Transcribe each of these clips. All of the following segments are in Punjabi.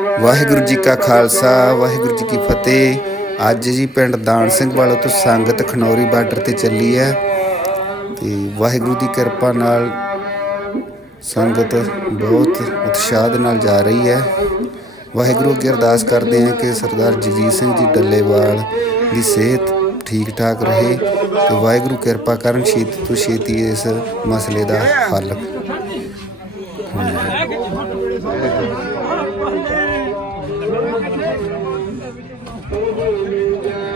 ਵਾਹਿਗੁਰੂ ਜੀ ਕਾ ਖਾਲਸਾ, ਵਾਹਿਗੁਰੂ ਜੀ ਕੀ ਫਤਿਹ। ਅੱਜ ਜੀ ਪਿੰਡ ਦਾਨ ਸਿੰਘ ਵਾਲੋ ਤੋਂ ਸੰਗਤ ਖਨੌਰੀ ਬਾਰਡਰ ਤੇ ਚੱਲੀ ਹੈ ਤੇ ਵਾਹਿਗੁਰੂ ਦੀ ਕਿਰਪਾ ਨਾਲ ਸੰਗਤ ਬਹੁਤ ਉਤਸ਼ਾਹ ਦੇ ਨਾਲ ਜਾ ਰਹੀ ਹੈ। ਵਾਹਿਗੁਰੂ ਅੱਗੇ ਅਰਦਾਸ ਕਰਦੇ ਹਾਂ ਕਿ ਸਰਦਾਰ ਜਗਜੀਤ ਸਿੰਘ ਜੀ ਡੱਲੇਵਾਲ ਦੀ ਸਿਹਤ ਠੀਕ ਠਾਕ ਰਹੇ ਤੇ ਵਾਹਿਗੁਰੂ ਕਿਰਪਾ ਕਰਨ ਛੇਤੀ ਤੋਂ ਛੇਤੀ ਇਸ ਮਸਲੇ ਦਾ ਹੱਲ।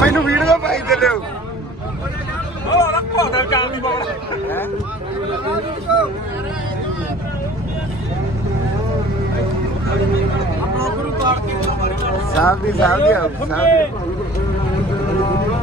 ਮੈਨੂੰ ਵੀਡੀਓ ਪਾਈ ਦੇ ਲਿਓ ਹੋਰ ਭੋਦਰ ਕਾਂ ਦੀ ਬਾਤ ਸਾਹਿਬ ਦੀ ਸਾਹਿਬ ਦੀ ਸਾਹਿਬ ਦੀ।